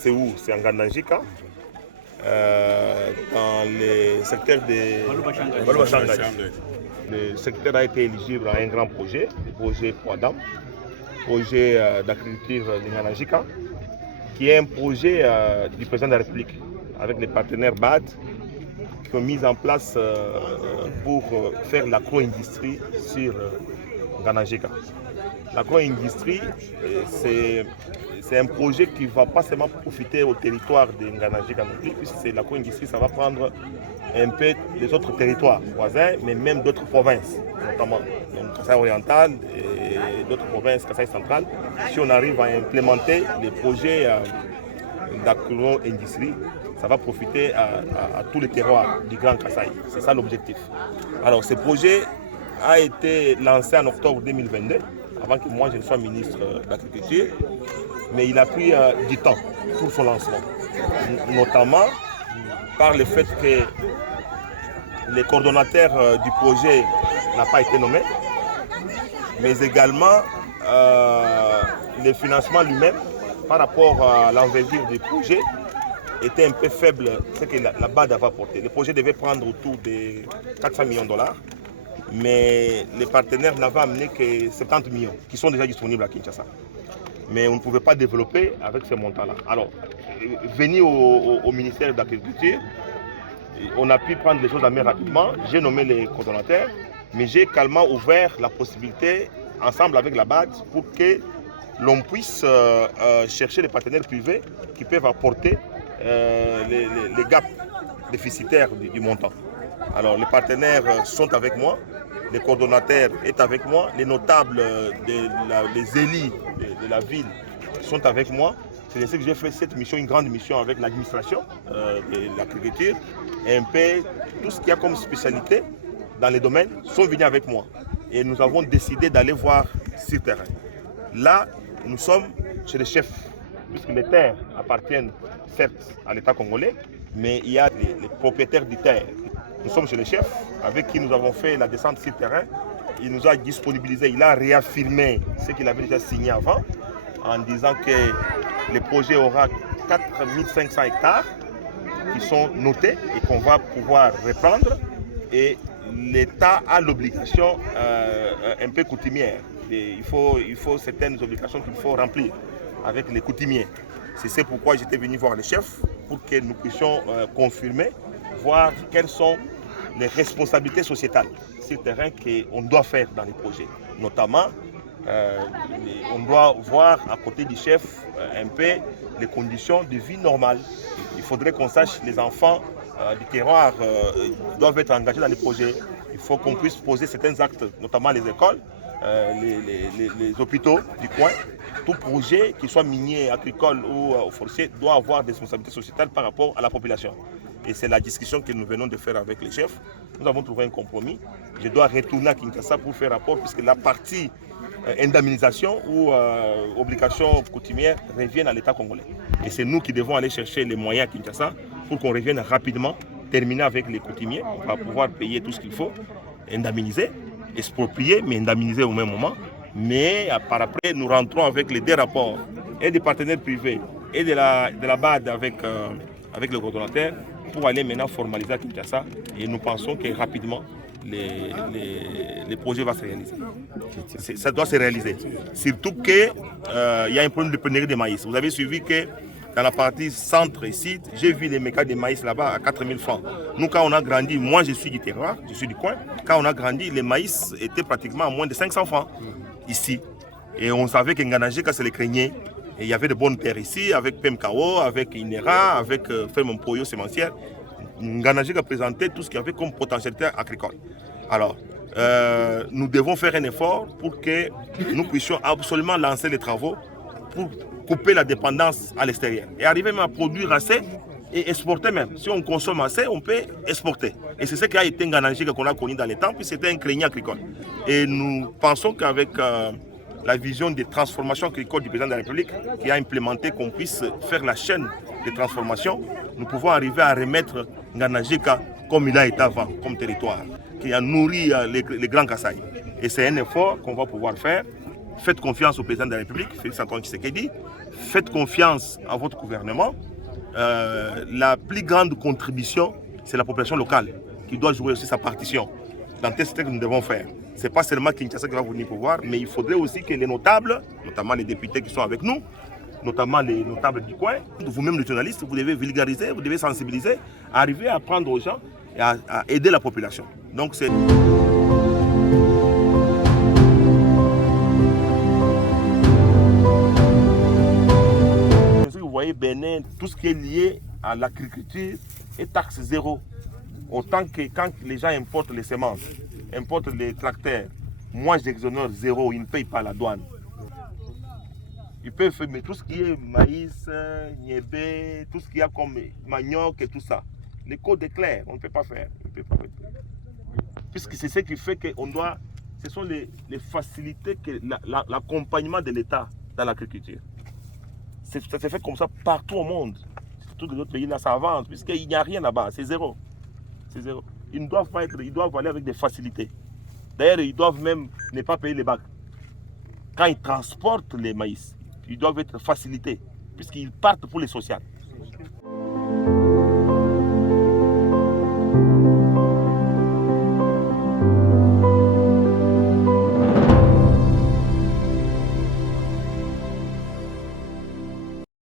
c'est où? C'est en Gandanjika, dans le secteur de Balubachanga. Le secteur a été éligible à un grand projet, le projet Kwadam, projet d'agriculture de Gandanjika, qui est un projet du président de la République, avec les partenaires BAD, qui ont mis en place pour faire l'agro-industrie sur Gandanjika. L'agro-industrie, c'est un projet qui ne va pas seulement profiter au territoire de Gandanjika non plus, puisque l'agro-industrie, ça va prendre un peu des autres territoires voisins, mais même d'autres provinces, notamment donc Kasaï oriental et d'autres provinces, Kasaï central. Si on arrive à implémenter les projets d'agro-industrie, ça va profiter à tous les terroirs du Grand Kasaï. C'est ça l'objectif. Alors, ce projet a été lancé en octobre 2022, avant que moi je ne sois ministre de l'Agriculture, mais il a pris du temps pour son lancement, notamment par le fait que le coordonnateur du projet n'a pas été nommé, mais également le financement lui-même par rapport à l'envergure du projet était un peu faible, ce que la BAD avait apporté. Le projet devait prendre autour de 400 millions de dollars, mais les partenaires n'avaient amené que 70 millions, qui sont déjà disponibles à Kinshasa. Mais on ne pouvait pas développer avec ces montants-là. Alors, venu au ministère de l'Agriculture, on a pu prendre les choses à main rapidement. J'ai nommé les coordonnateurs, mais j'ai également ouvert la possibilité, ensemble avec la BAD, pour que l'on puisse chercher les partenaires privés qui peuvent apporter les gaps déficitaires du montant. Alors, les partenaires sont avec moi, les coordonnateurs sont avec moi, les notables, les élus de la ville sont avec moi. C'est ainsi que j'ai fait cette mission, une grande mission avec l'administration de l'agriculture. Et un peu tout ce qu'il y a comme spécialité dans les domaines sont venus avec moi. Et nous avons décidé d'aller voir sur le terrain. Là, nous sommes chez les chefs, puisque les terres appartiennent certes à l'État congolais, mais il y a les propriétaires des terres. Nous sommes chez les chefs, avec qui nous avons fait la descente sur le terrain. Il nous a disponibilisé, il a réaffirmé ce qu'il avait déjà signé avant, en disant que le projet aura 4500 hectares qui sont notés et qu'on va pouvoir reprendre. Et l'État a l'obligation un peu coutumière. Il faut certaines obligations qu'il faut remplir avec les coutumiers. C'est pourquoi j'étais venu voir les chefs pour que nous puissions confirmer, voir quelles sont les responsabilités sociétales sur le terrain qu'on doit faire dans les projets. Notamment, on doit voir à côté du chef un peu les conditions de vie normales. Il faudrait qu'on sache les enfants du terroir doivent être engagés dans les projets. Il faut qu'on puisse poser certains actes, notamment les écoles, les hôpitaux du coin. Tout projet, qu'il soit minier, agricole ou forestier, doit avoir des responsabilités sociétales par rapport à la population. Et c'est la discussion que nous venons de faire avec les chefs. Nous avons trouvé un compromis. Je dois retourner à Kinshasa pour faire rapport, puisque la partie indemnisation ou obligation coutumière reviennent à l'État congolais. Et c'est nous qui devons aller chercher les moyens à Kinshasa pour qu'on revienne rapidement, terminer avec les coutumiers. On va pouvoir payer tout ce qu'il faut, indemniser, exproprier, mais indemniser au même moment. Mais par après, nous rentrons avec les deux rapports, et des partenaires privés, et de la BAD avec le coordonnateur, pour aller maintenant formaliser à Kinshasa. Et nous pensons que rapidement, les projets vont se réaliser. Ça doit se réaliser. Surtout qu'il y a un problème de pénurie de maïs. Vous avez suivi que dans la partie centre et sud, j'ai vu les mécas de maïs là-bas à 4000 francs. Nous, quand on a grandi, moi je suis du terroir, je suis du coin, quand on a grandi, les maïs étaient pratiquement à moins de 500 francs ici. Et on savait que Gandanjika, c'est les craignait. Et il y avait de bonnes terres ici, avec PMKO, avec Inera, avec Ferme Mpoyo sémencière. Gandanjika présentait tout ce qu'il y avait comme potentialité agricole. Alors, nous devons faire un effort pour que nous puissions absolument lancer les travaux pour couper la dépendance à l'extérieur et arriver même à produire assez et exporter même. Si on consomme assez, on peut exporter. Et c'est ce qui a été Gandanjika qu'on a connu dans les temps, puis c'était un craignant agricole. Et nous pensons qu'avec la vision des transformations agricoles du président de la République, qui a implémenté qu'on puisse faire la chaîne de transformation, nous pouvons arriver à remettre Gandanjika comme il a été avant, comme territoire, qui a nourri les grands Kasaï. Et c'est un effort qu'on va pouvoir faire faites confiance au président de la République, Félix Antoine Tshisekedi, faites confiance à votre gouvernement. La plus grande contribution, c'est la population locale qui doit jouer aussi sa partition dans tout ce que nous devons faire. Ce n'est pas seulement Kinshasa qui va venir pouvoir, mais il faudrait aussi que les notables, notamment les députés qui sont avec nous, notamment les notables du coin, vous-même les journalistes, vous devez vulgariser, vous devez sensibiliser, arriver à apprendre aux gens et à aider la population. Donc c'est... Vous voyez, Bénin, tout ce qui est lié à l'agriculture est taxe zéro. Autant que quand les gens importent les semences, importent les tracteurs, moi j'exonère zéro, ils ne payent pas la douane. Ils peuvent faire mais tout ce qui est maïs, niébé, tout ce qu'il y a comme manioc et tout ça. Les codes est clair, on ne peut pas faire. Puisque c'est ce qui fait qu'on doit, ce sont les facilités, l'accompagnement de l'État dans l'agriculture. Ça se fait comme ça partout au monde. Tous les autres pays là, ça avance, puisqu'il n'y a rien là-bas, c'est zéro. C'est zéro. Ils doivent aller avec des facilités. D'ailleurs, ils doivent même ne pas payer les bacs. Quand ils transportent les maïs, ils doivent être facilités, puisqu'ils partent pour les sociales.